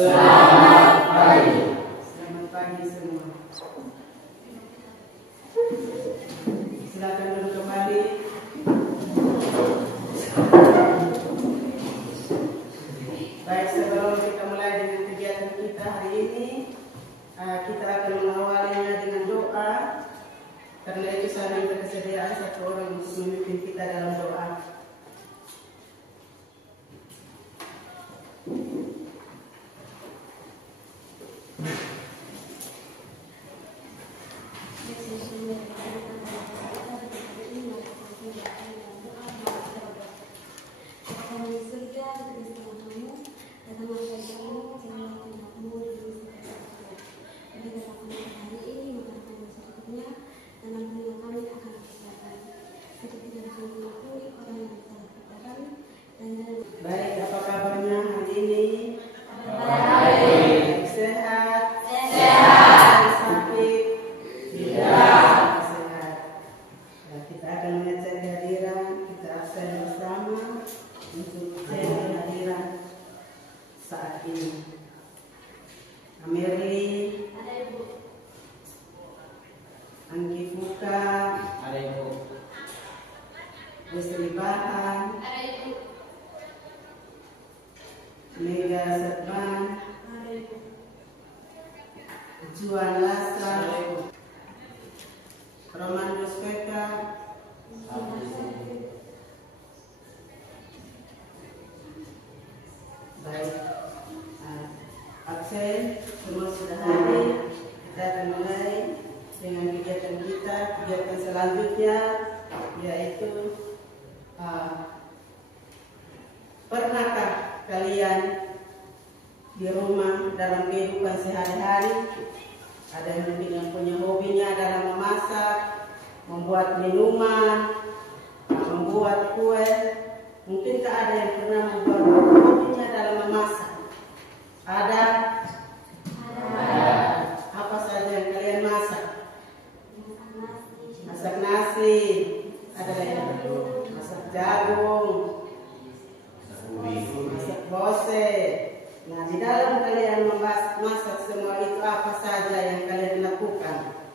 Selamat pagi. Selamat pagi semua. Silakan duduk kembali. Baik, sebelum kita mulai dengan kegiatan kita hari ini, kita akan mengawalinya dengan doa. Karena itu saya minta kesediaan satu orang untuk memimpin kita dalam doa. Baik, apa kabarnya hari ini? Baik. Sehat? Sehat. Sakit? Tidak. Sehat. Nah, kita akan mengecek kehadiran, kita absen bersama untuk cek kehadiran saat ini. Amirli, Ada Ibu. Anggi Fuka, Ada Ibu. Leslie Bahan, Ada Ibu. Mega Serban, Ada Ibu. Juan Lasa, Romandus Peka, baik. Absen, semua sudah hadir. Kita akan mulai dengan kegiatan kita. Kegiatan selanjutnya yaitu pernahkah kalian di rumah dalam kehidupan sehari-hari ada yang mungkin yang punya hobinya dalam memasak, membuat minuman, membuat kue? Mungkin tak ada yang pernah membuat hobinya dalam memasak? Ada? Apa saja yang kalian masak? Masak nasi. Ada yang masak jagung, masak bose. Nah, di dalam kalian masak semua itu apa saja yang kalian lakukan?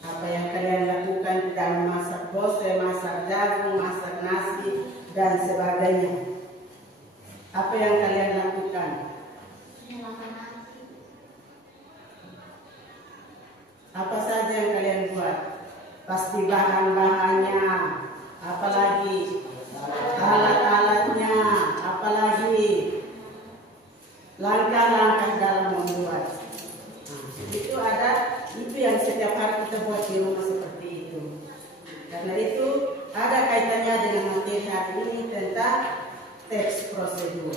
Apa yang kalian lakukan di dalam masak bose, masak jagung, masak nasi, dan sebagainya? Apa yang kalian lakukan? Apa saja yang kalian buat? Pasti bahan-bahannya, apalagi alat-alatnya, apalagi langkah-langkah dalam membuat. Itu yang setiap hari kita buat di rumah seperti itu. Karena itu ada kaitannya dengan materi hari ini tentang teks prosedur.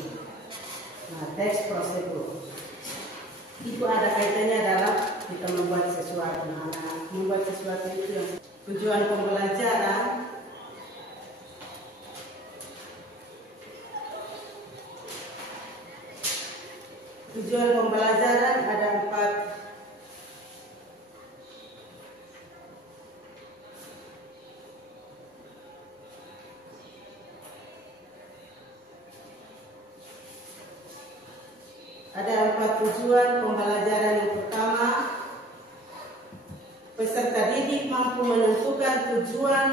Nah, teks prosedur itu ada kaitannya dalam kita membuat sesuatu. Nah, membuat sesuatu itu yang tujuan pembelajaran. Tujuan pembelajaran ada 4. Ada 4 tujuan pembelajaran. Yang pertama, peserta didik mampu menentukan tujuan,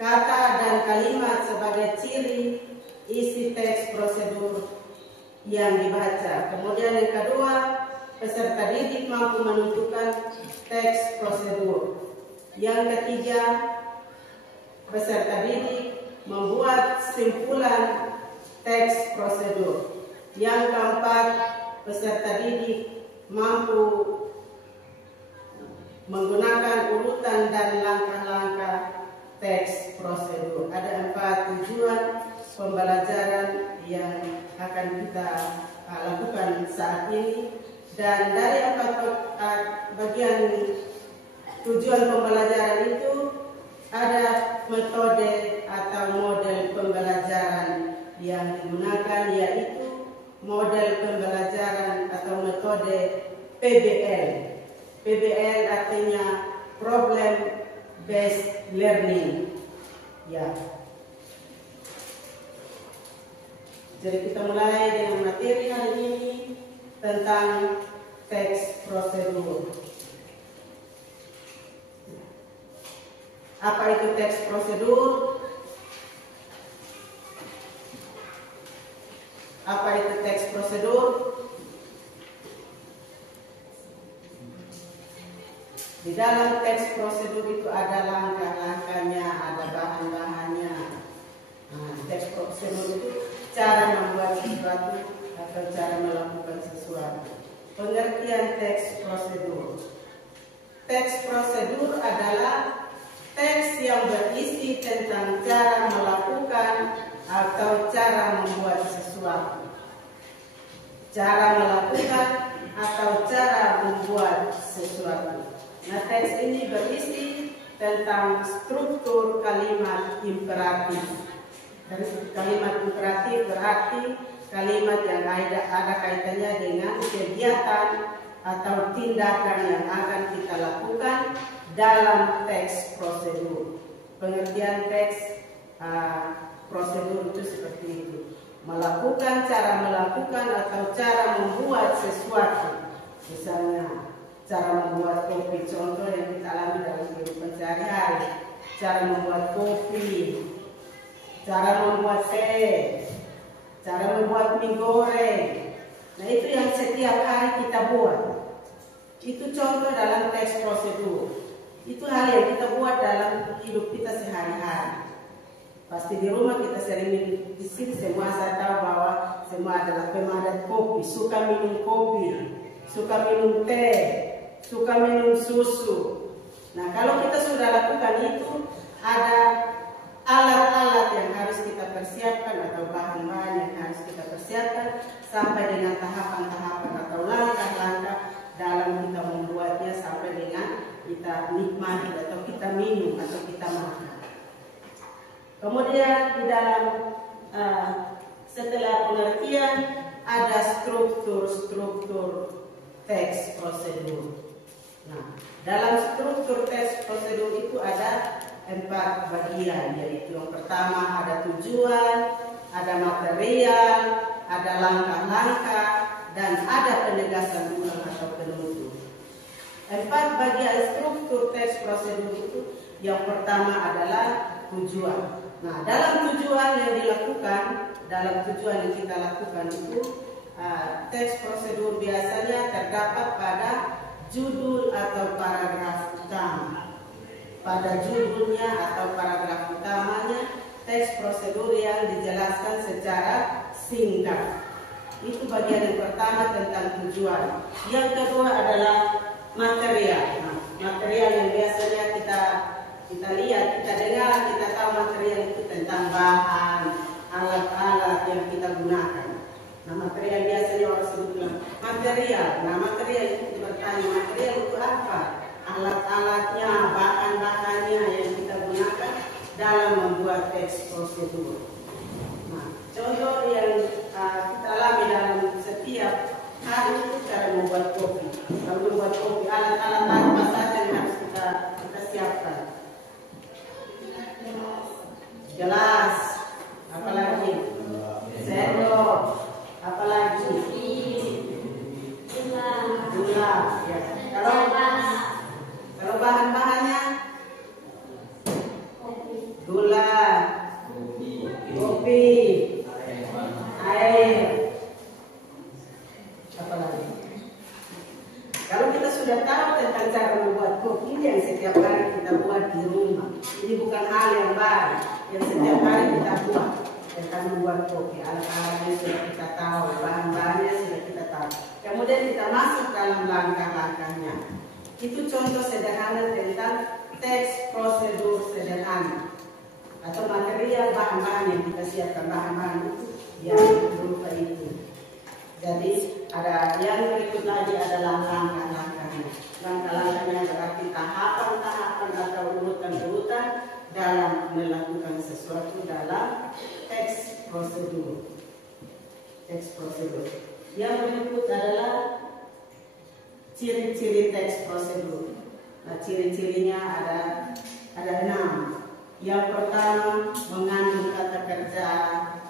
kata, dan kalimat sebagai ciri isi teks prosedur yang dibaca. Kemudian yang kedua, peserta didik mampu menentukan teks prosedur. Yang ketiga, peserta didik membuat simpulan teks prosedur. Yang keempat, peserta didik mampu menggunakan urutan dan langkah-langkah teks prosedur. Ada 4 tujuan pembelajaran yang akan kita lakukan saat ini. Dan dari 4 bagian tujuan pembelajaran itu ada metode atau model pembelajaran yang digunakan, yaitu model pembelajaran atau metode PBL. PBL artinya Problem Based Learning. Ya. Jadi kita mulai dengan materi hari ini. tentang teks prosedur. Apa itu teks prosedur? Apa itu teks prosedur? Di dalam teks prosedur itu ada langkah-langkahnya, ada bahan-bahannya. Nah, teks prosedur itu cara membuat sesuatu atau cara melakukan sesuatu. Pengertian teks prosedur. Teks prosedur adalah teks yang berisi tentang cara melakukan atau cara membuat sesuatu. Cara melakukan atau cara membuat sesuatu. Nah, teks ini berisi tentang struktur kalimat imperatif. Dan kalimat imperatif berarti kalimat yang ada kaitannya dengan kegiatan atau tindakan yang akan kita lakukan dalam teks prosedur. Pengertian teks prosedur itu seperti itu. Melakukan, cara melakukan atau cara membuat sesuatu. Misalnya cara membuat kopi, contoh yang kita alami dalam kehidupan sehari-hari. Cara membuat kopi, cara membuat teh, cara membuat mie goreng. Nah, itu yang setiap hari kita buat. Itu contoh dalam teks prosedur. Itu hal yang kita buat dalam hidup kita sehari-hari. Pasti di rumah kita sering minum, di sini semua saya tahu bahwa semua adalah pemandat kopi, suka minum kopi, suka minum teh, suka minum susu. Nah, kalau kita sudah lakukan itu, ada alat-alat yang harus kita persiapkan atau bahan-bahan yang harus kita persiapkan sampai dengan tahapan-tahapan atau langkah-langkah dalam kita membuatnya sampai dengan kita nikmati atau kita minum atau kita makan. Kemudian di dalam setelah pengertian ada struktur teks prosedur. Nah, dalam struktur teks prosedur itu ada 4 bagian, yaitu yang pertama ada tujuan, ada material, ada langkah-langkah, dan ada penegasan ulang atau penutup. 4 bagian struktur teks prosedur itu, yang pertama adalah tujuan. Nah, dalam tujuan yang kita lakukan itu, teks prosedur biasanya terdapat pada judul atau paragraf utama. Pada judulnya atau paragraf utamanya, teks prosedur yang dijelaskan secara singkat. Itu bagian yang pertama tentang tujuan. Yang kedua adalah material. Nah, material yang biasanya kita lihat, kita dengar, kita tahu material itu tentang bahan, alat-alat yang kita gunakan. Nah, material biasanya orang sebut material. Nah, material itu bertanya, material itu apa? Alat-alatnya, bahan-bahannya yang kita gunakan dalam membuat teks prosedur. Nah, contoh yang kita alami dalam setiap hari itu cara membuat kopi. Kalau membuat kopi, alat-alat apa saja yang harus kita siapkan? Gelas, apalagi sendok, apalagi gula. Ya. Kalau bahan-bahannya gula, kopi, air, apalagi. Kalau kita sudah tahu tentang cara membuat kopi yang setiap hari kita buat di rumah, ini bukan hal yang baru. Yang setiap hari kita buat tentang membuat kopi, alat-alatnya sudah kita tahu, bahan-bahannya sudah kita tahu. Kemudian kita masuk dalam langkah-langkahnya. Itu contoh sederhana tentang teks prosedur sederhana atau material bahan-bahan yang kita siapkan, bahan-bahan itu yang berupa itu. Jadi ada yang berikut lagi adalah langkah-langkahnya. Langkah-langkahnya berarti tahapan-tahapan atau urutan-urutan dalam melakukan sesuatu dalam teks prosedur. Teks prosedur. Yang berikut adalah ciri-ciri teks prosedur. Nah, ciri-cirinya ada 6. Yang pertama, mengandung kata kerja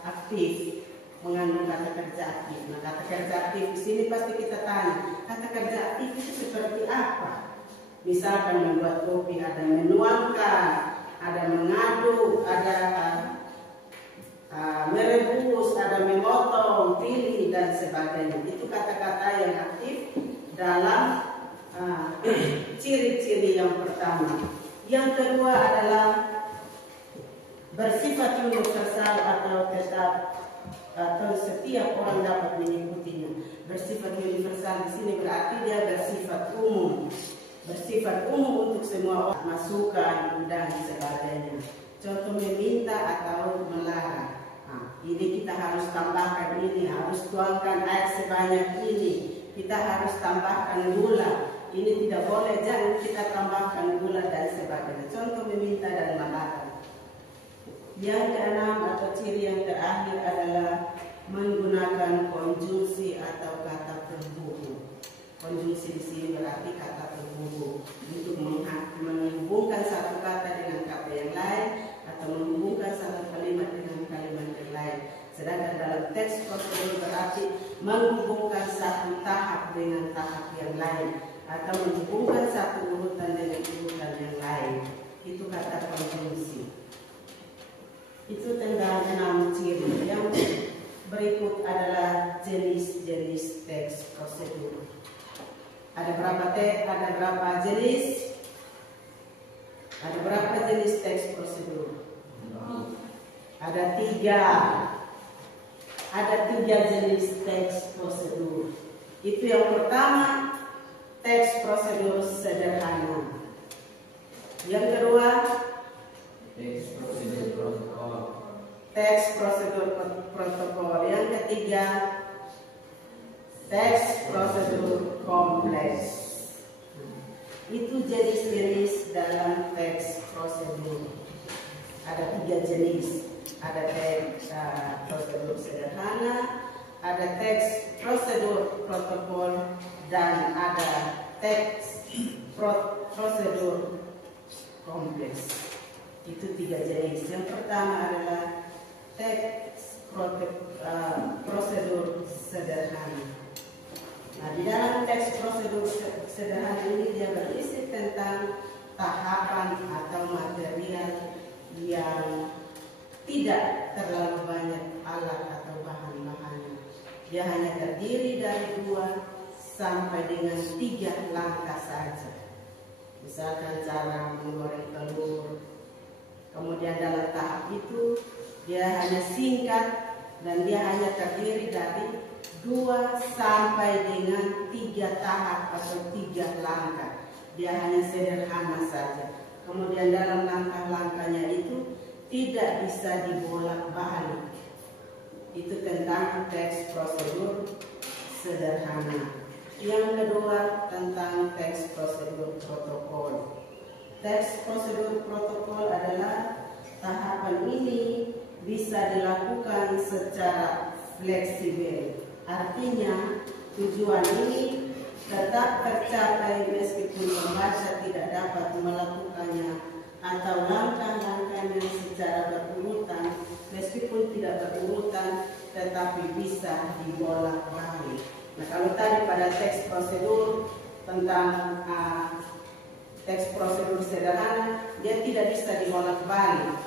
aktif. mengandung kata kerja aktif. Nah, kata kerja aktif di sini pasti kita tanya, kata kerja aktif itu seperti apa? Misalkan membuat kopi, ada menuangkan, ada mengaduk, ada merebus, ada memotong, pilih dan sebagainya. Itu kata-kata yang aktif dalam ciri-ciri yang pertama. Yang kedua adalah bersifat universal atau tetap atau setiap orang dapat mengikutinya. Bersifat universal di sini berarti dia bersifat umum. Bersifat umum untuk semua orang, masukan dan sebagainya. Contoh meminta atau melarang. Nah, ini kita harus tambahkan ini, harus tuangkan air sebanyak ini. Kita harus tambahkan gula. Ini tidak boleh, jangan kita tambahkan gula dan sebagainya. Contoh meminta dan melarang. Yang keenam atau ciri yang terakhir adalah menggunakan konjungsi atau kata penghubung. Konjungsi di sini berarti kata penghubung untuk menghubungkan satu kata dengan kata yang lain atau menghubungkan satu kalimat dengan kalimat yang lain. Sedangkan dalam teks prosedur berarti menghubungkan satu tahap dengan tahap yang lain atau menghubungkan satu urutan dengan urutan yang lain. Itu kata konjungsi. Itu tentang 6 ciri. Yang berikut adalah jenis-jenis teks prosedur. Ada berapa jenis? Ada berapa jenis teks prosedur? Ada 3. Ada 3 jenis teks prosedur. Itu yang pertama, teks prosedur sederhana. Yang kedua, teks prosedur protokol. Teks prosedur protokol. Yang ketiga, teks prosedur kompleks. Itu jenis-jenis dalam teks prosedur. Ada 3 jenis. Ada teks prosedur sederhana, ada teks prosedur protokol, dan ada teks prosedur kompleks. Itu 3 jenis. Yang pertama adalah teks prosedur sederhana. Nah, di dalam teks prosedur sederhana ini dia berisi tentang tahapan atau material yang tidak terlalu banyak alat atau bahan-bahannya. Dia hanya terdiri dari 2 sampai dengan 3 langkah saja. Misalkan cara menggoreng telur. Kemudian dalam tahap itu dia hanya singkat dan dia hanya terdiri dari 2 sampai dengan 3 tahap atau 3 langkah. Dia hanya sederhana saja. Kemudian dalam langkah-langkahnya itu tidak bisa dibolak-balik. Itu tentang teks prosedur sederhana. Yang kedua tentang teks prosedur protokol. Teks prosedur protokol adalah tahapan ini bisa dilakukan secara fleksibel. Artinya tujuan ini tetap tercapai meskipun pembaca tidak dapat melakukannya atau langkah-langkahnya secara berurutan, meskipun tidak berurutan tetapi bisa dibolak-balik. Nah, kalau tadi pada teks prosedur tentang teks prosedur sederhana, dia tidak bisa dibolak-balik.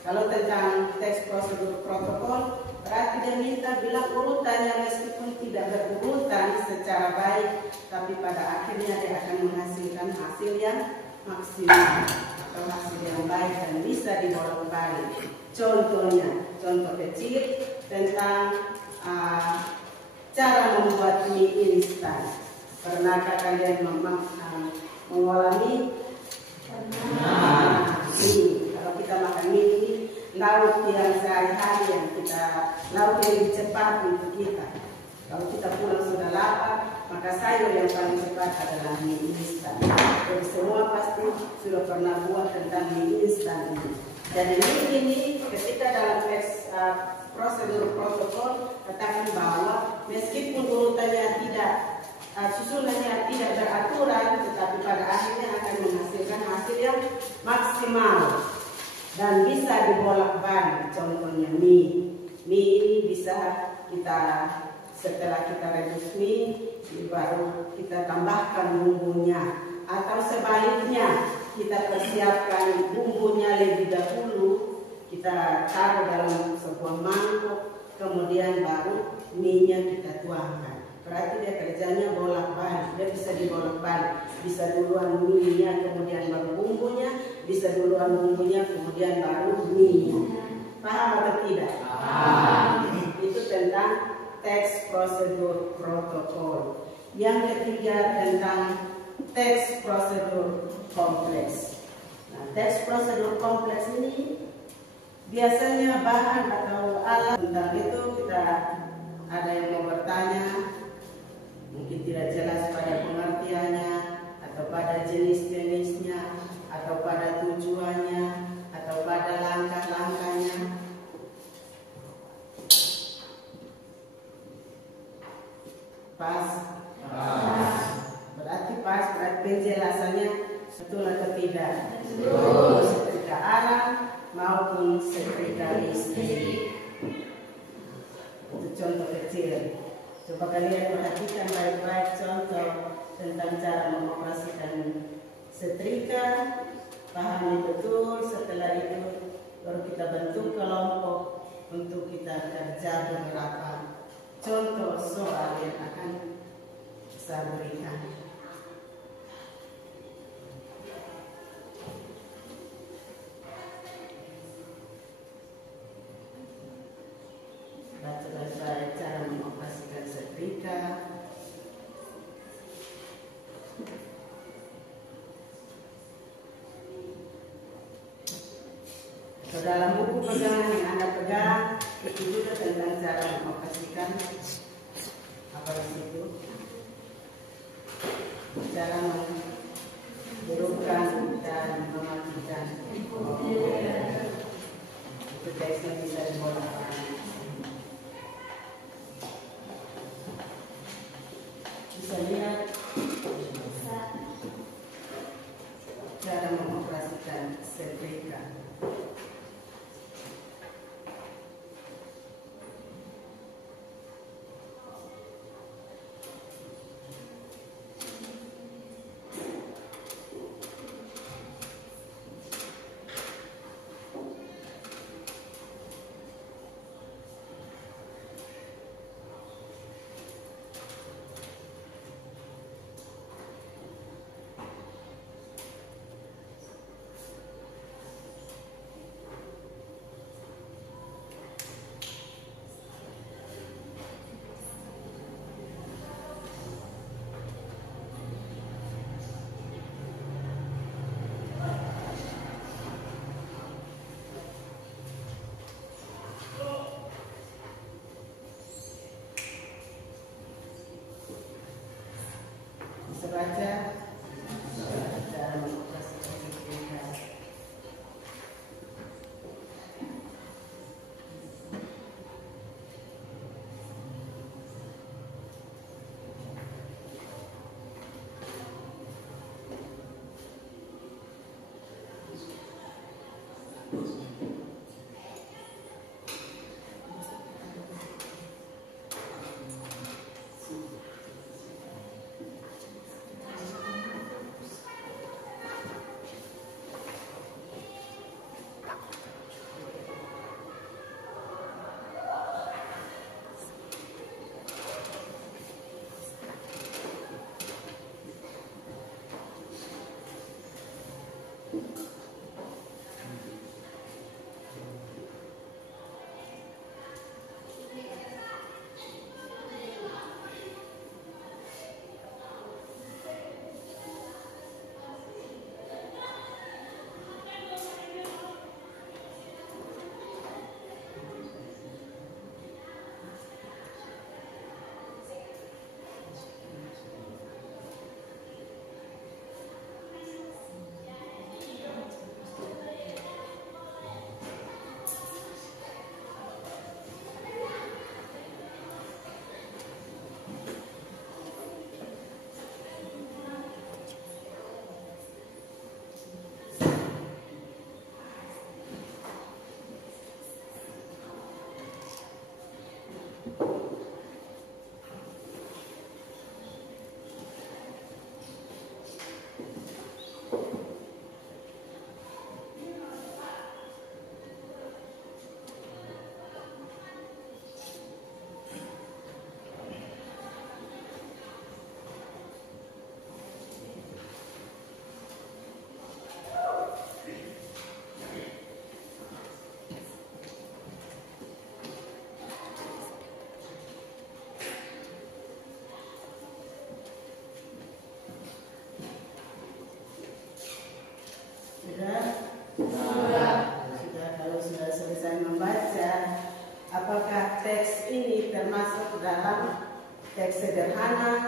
Kalau tentang teks prosedur protokol, berarti dia minta bilang urutannya meskipun tidak berurutan secara baik, tapi pada akhirnya dia akan menghasilkan hasil yang maksimal atau hasil yang baik dan bisa dibolak-balik. Contohnya, contoh kecil tentang cara membuat mie instan. Pernahkah kalian mengolah mie? Kalau kita makan mie ini lauk yang sehari-hari yang kita lauk yang cepat untuk kita. Kalau kita pulang sudah lapar, maka sayur yang paling cepat adalah mie instan. Jadi semua pasti sudah pernah buat tentang mie instan ini. Jadi mie ini ketika dalam teks prosedur protokol katakan bahwa meskipun urutannya tidak susunannya tidak beraturan, tetapi pada akhirnya akan menghasilkan hasil yang maksimal dan bisa dibolak-balik. Contohnya mie Mie ini bisa kita, setelah kita rebus mie, baru kita tambahkan bumbunya. Atau sebaliknya, kita persiapkan bumbunya lebih dahulu, kita taruh dalam sebuah mangkok, kemudian baru mie-nya kita tuangkan. Berarti dia kerjanya bolak-balik, dia bisa dibolak-balik. Bisa duluan mie-nya, kemudian baru bumbunya, bisa duluan bumbunya, kemudian baru mie-nya. Paham atau tidak? Itu tentang teks prosedur protokol. Yang ketiga tentang teks prosedur kompleks. Nah, teks prosedur kompleks ini biasanya bahan atau alat tentang itu kita ada yang mau bertanya, mungkin tidak jelas pada pengertiannya atau pada jenis-jenisnya atau pada tujuannya atau pada langkah-langkahnya. Pas. Berarti pas, berarti penjelasannya betul atau tidak? Betul. Setrika alam maupun setrika listrik. Itu contoh kecil. Coba kalian perhatikan baik-baik contoh tentang cara mengoperasikan setrika. Pahami betul. Setelah itu baru kita bentuk kelompok untuk kita kerja beberapa contoh soal yang akan saya berikan. Baca-baca cara mengoperasikan setrika. So, dalam buku pegangan yang Anda pegang itu juga tentang cara mengoperasikan apa di situ, cara menghidupkan dan mematikan. Itu teksnya bisa dibolak-balik. Bisa lihat cara mengoperasikan setrika. Baca cara mengoperasikan setrika.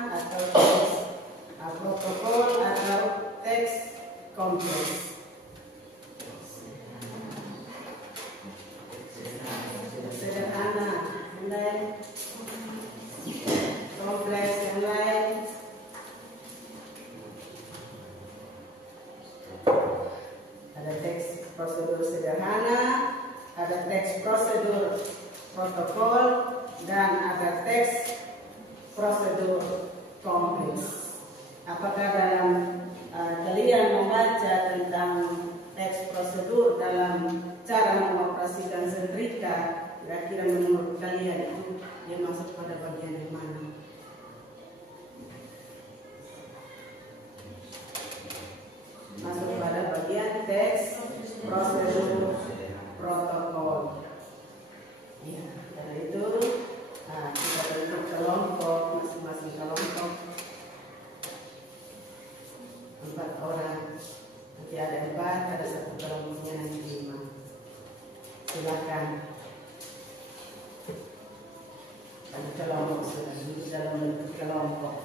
atau teks protokol atau teks kompleks. Sederhana yang lain, kompleks yang lain. Ada teks prosedur sederhana, ada teks prosedur protokol, dan ada teks prosedur kompleks. Apakah dalam kalian membaca tentang teks prosedur dalam cara mengoperasikan setrika, kira-kira menurut kalian itu dia masuk pada bagian yang mana? Masuk pada bagian teks prosedur protokol. Ya, karena itu kita bentuk kelompok, masing-masing kelompok 4 orang. Nanti ada 4, ada 1 kelompoknya nanti 5. Silakan. Ada kelompok sudah duduk dalam bentuk kelompok.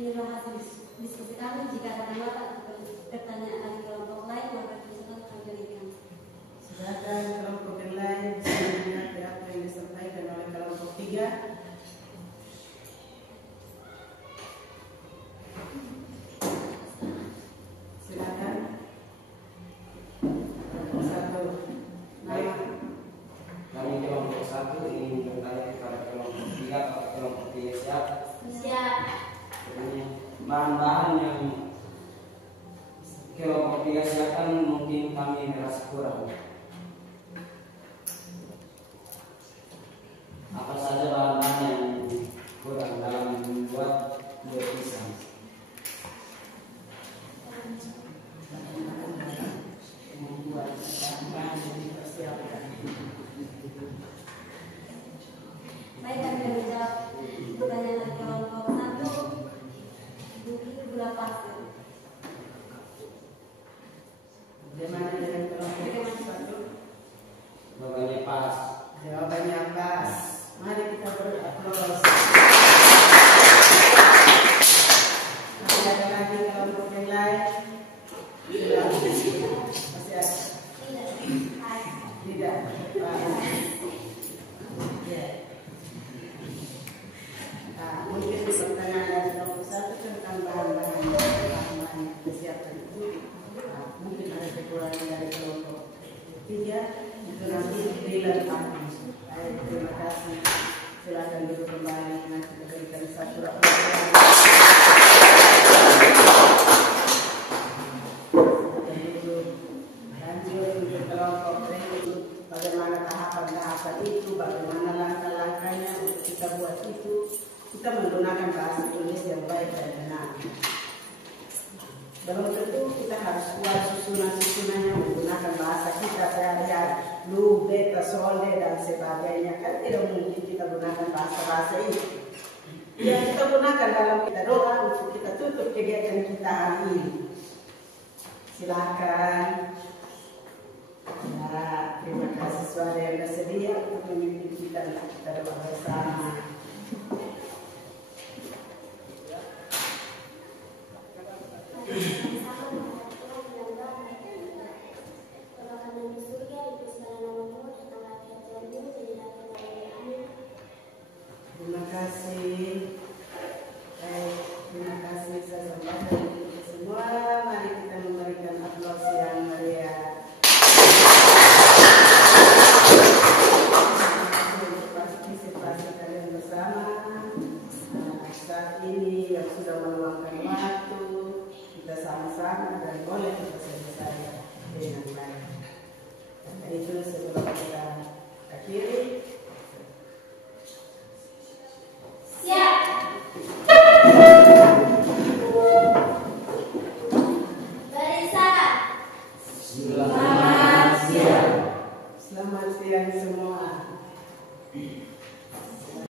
Inilah hasil diskusi kami. Jika ada pertanyaan dari kelompok lain, maka silakan kami berikan. Silakan kelompok yang lain bisa mendengar apa yang disampaikan oleh kelompok 3. Silakan. Kelompok 1. Kami kelompok 1 ingin bagaimana langkah-langkahnya untuk kita buat itu, kita menggunakan bahasa Inggris yang baik dan benar. Belum tentu kita harus buat susunan-susunannya menggunakan bahasa kita sehari-hari, lu, beta, solde, dan sebagainya. Kan tidak mungkin kita gunakan bahasa-bahasa itu. Yang kita gunakan dalam kita doa untuk kita tutup kegiatan kita hari ini. Silakan. Ya, terima kasih suara yang bersedia untuk memimpin kita.